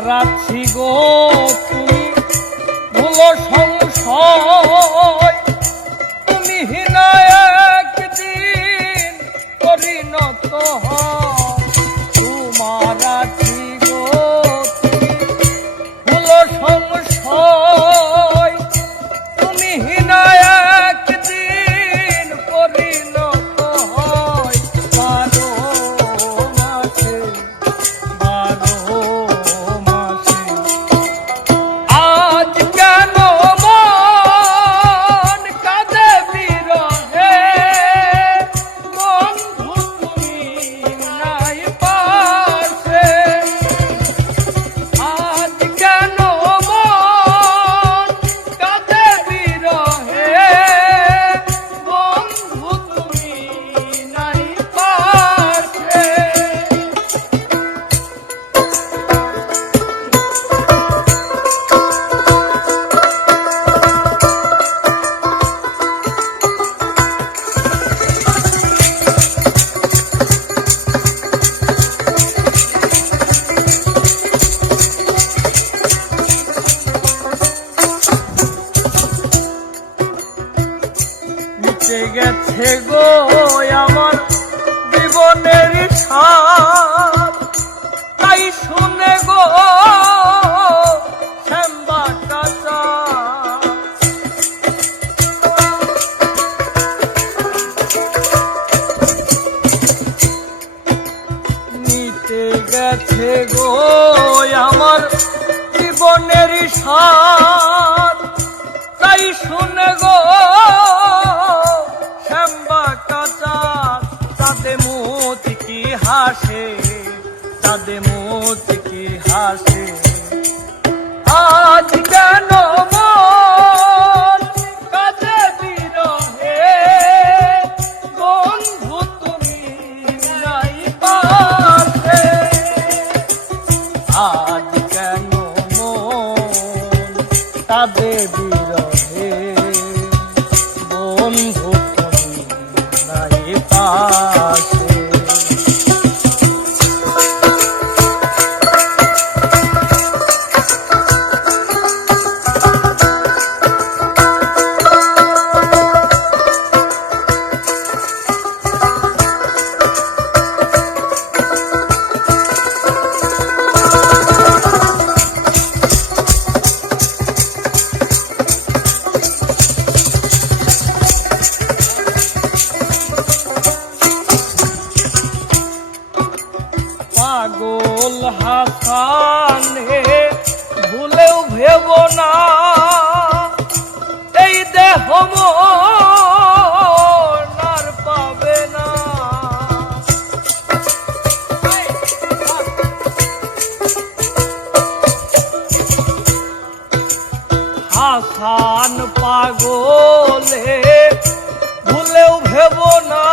তোমার আছি গো তুমি ভুলো সংশয়, তুমি হীনা একদিন পরিণত হও। তোমার আছি গো তুমি ভুলো সংশয়, তুমি হীনা একদিন পরিণত হয়। বারো মাসে আজ কেন মন কাঁদে বিরহে, বন্ধু তুমি নাই পাশে। আজ কেন মন কাঁদে বিরহে, বন্ধু তুমি নাই পাশে। মিটে গেছে গো আমার জীবনের সাথ, তাই শুনে গো শ্যামবা কাঁচা। মিটে গেছে গো আমার জীবনের সাথ, তাই শুনে গো শ্যামবা কাঁচা। চাঁদে মোতি কি হাসে, চাঁদে মোতি কি হাসে। আজ কেন মন কাঁদে বিরহে, বন্ধু তুমি নাই পাশে। আজ কেন মন কাঁদে বিরহে, বন্ধু তুমি নাই পাশে। পাগল হাসান হে ভুলেও ভেব না, এই দেহ মন পাবে না। হাসান পাগল হে ভুলেও ভেব না,